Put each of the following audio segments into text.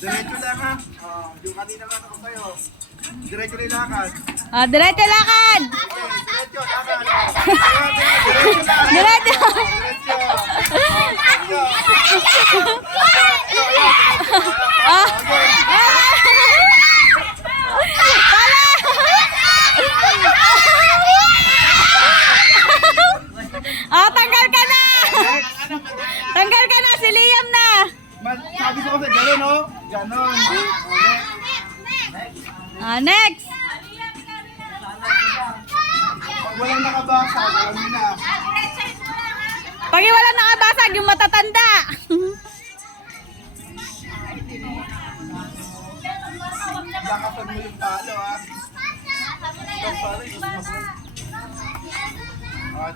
Diretso lang ha. Yung kanina nga ako sa'yo. Diretso na yung lakad. Diretso lakad. Okay, diretso, lakad. Diretso lang. Diretso. Diretso. Ah. Tanggal ka na. Tanggal ka na, si Liam na. Sabi ko kasi gano'n, no? Gano'n. Next. Pag walang nakabasa, alam mo na. Pag walang nakabasag, yung matatanda. Lakasan mo yung palo, ha? Yung palo, yung mas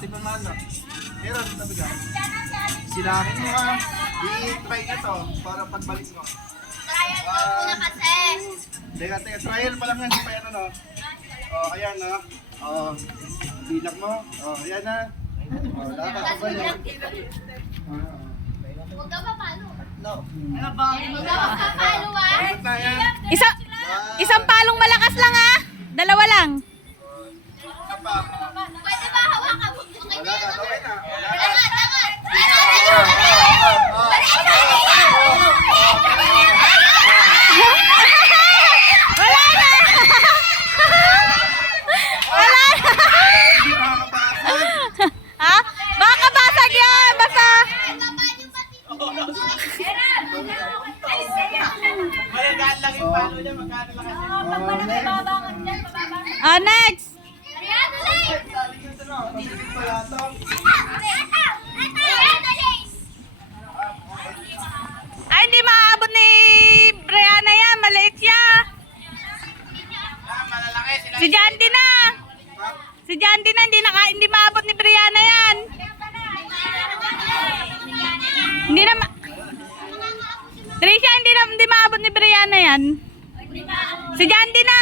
tingnan mo na. Meron, sabi ka. Silangin mo, ha? I-try na to para pagbalik mo. Teka, trial pa lang yan. Pa yan, ano? Ayan, ha? Bilang mo. Ayan, ha? Lakad ka ba yan? Huwag ka papalo. No. Huwag ka papalo, ah. Bakit na yan? Isang palong malakas lang ah. Dalawa lang. Isa pa. Pwede ba hawakan mo? Lakad, okay na. Lakad, lakad. Wala na. Wala na. Hindi makakabasa. Ha? Makakabasag yan. Basta. Malagaan lang yung palo niya. Magkano lang kasi. Next. Ay, hindi maaabot ni Brianna yan. Maliit siya. Si Jandy na. Si Jandy na. Hindi maabot ni Brianna yan. Hindi na Tricia, hindi maabot ni Brianna yan. Si Jandy na.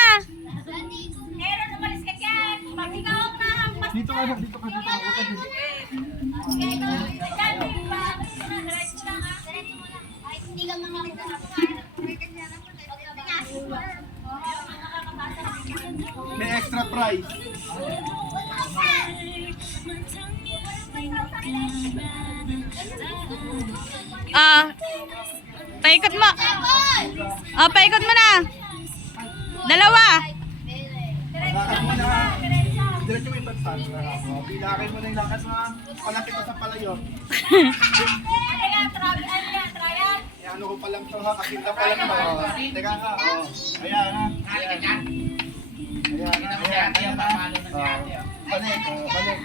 Dito ka, dito ka, dito ka. Hindi ka May extra price. Paikot mo. Paikot mo na. Dalawa. Lakad mo na. Diretso mo yung pagpag. Bilakin mo na yung lakad mo. Palapit ka sa palayo. Ano ko pa lang ito ha. Kasinta pa lang ito. Teka ha. Ayan ha. Ayan ha. Ayan ha. Balik. Balik.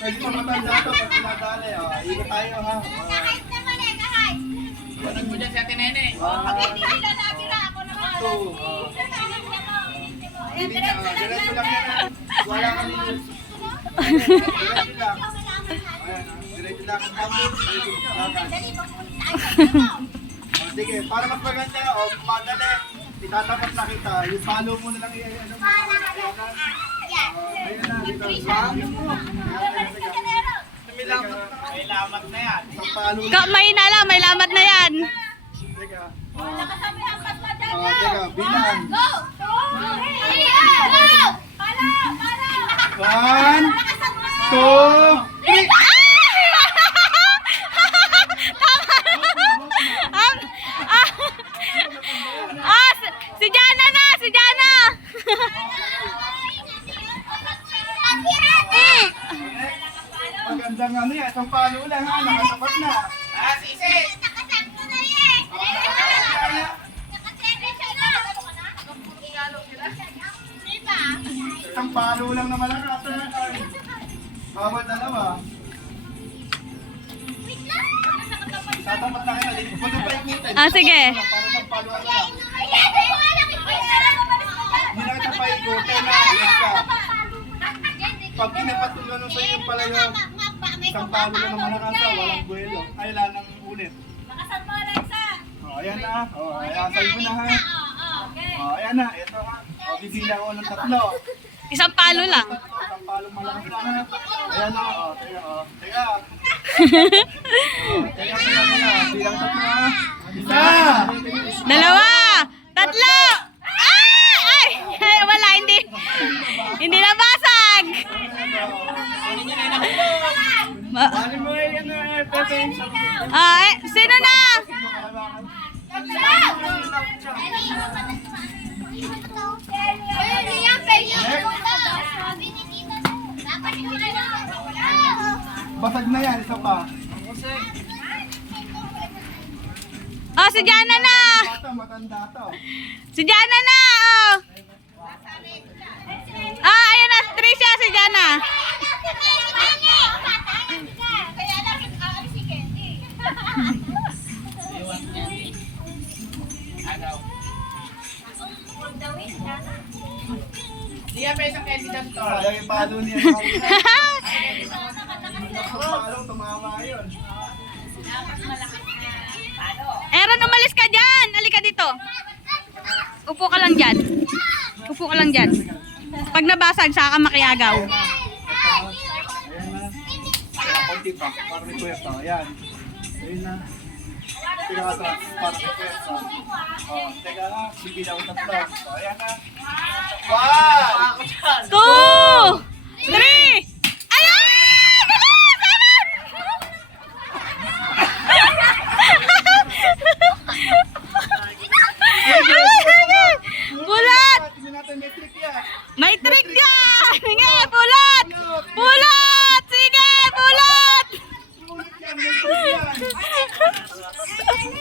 Pwede mo matanda ito pag tinatali. Ilo tayo ha. Ano mo dyan sa atin, nene? Ito. Diretso lang yan. Wala ka nito. Diretso lang. Diretso lang. Sige, para mas maganda o madali, itatapat na kita. Yung follow mo na lang yan. Ayun na, dito. May lamat na yan. Isang follow na. Mahina lang, may lamat na yan. Teka. Teka, bilang. Go! One, two, three. Si Jana na, si Jana. Magandang ano yan, isang palo lang ha, nakatapat na. Isit! Isang palo lang naman ang kasa. Bawat dalawa. Tatapat na kayo, huwag yung paikutin. Sige. Para sa palo lang. Hindi na kita paikutin na, yes ka. Pag kinapatulan sa iyo pala yung isang palo lang naman ang kasa, walang buwelo. Ay, wala nang ulit. Ayan na. Ayan, sabi mo na ha. Ayan na, ito ha. Bibila ko ng tatlo. Isang palo lang. Isang palo malakas na ha. Ayan na, teka. Teka, bilang tatlo ah. Isa! Dalawa! Tatlo! Ay! Ay! Wala, hindi. Hindi nabasag. Bali mo yan na Pepe. Sino na? Ayun, yan, pwede yung sabi ni Tita. Dapat yung Basag na yan, isa pa. Si Jana na. Bata, matanda to. Si Jana na. Ayun na. Tricia, si Jana. Kaya lang, aalis si Candy. Agaw. Di yan pa isang candy dance store. Sayang yung palo niya. Palong tumama yun. Aaron, umalis ka dyan. Halika dito. Upo ka lang dyan. Upo ka lang dyan. Pag nabasag, saka ka makiagaw. Ayan na. Kaya konti pa. Para may kwesta. Ayan. Ayun na. Teka ka para may kwesta. Teka na. Sige na ang tatlo. Ayan na.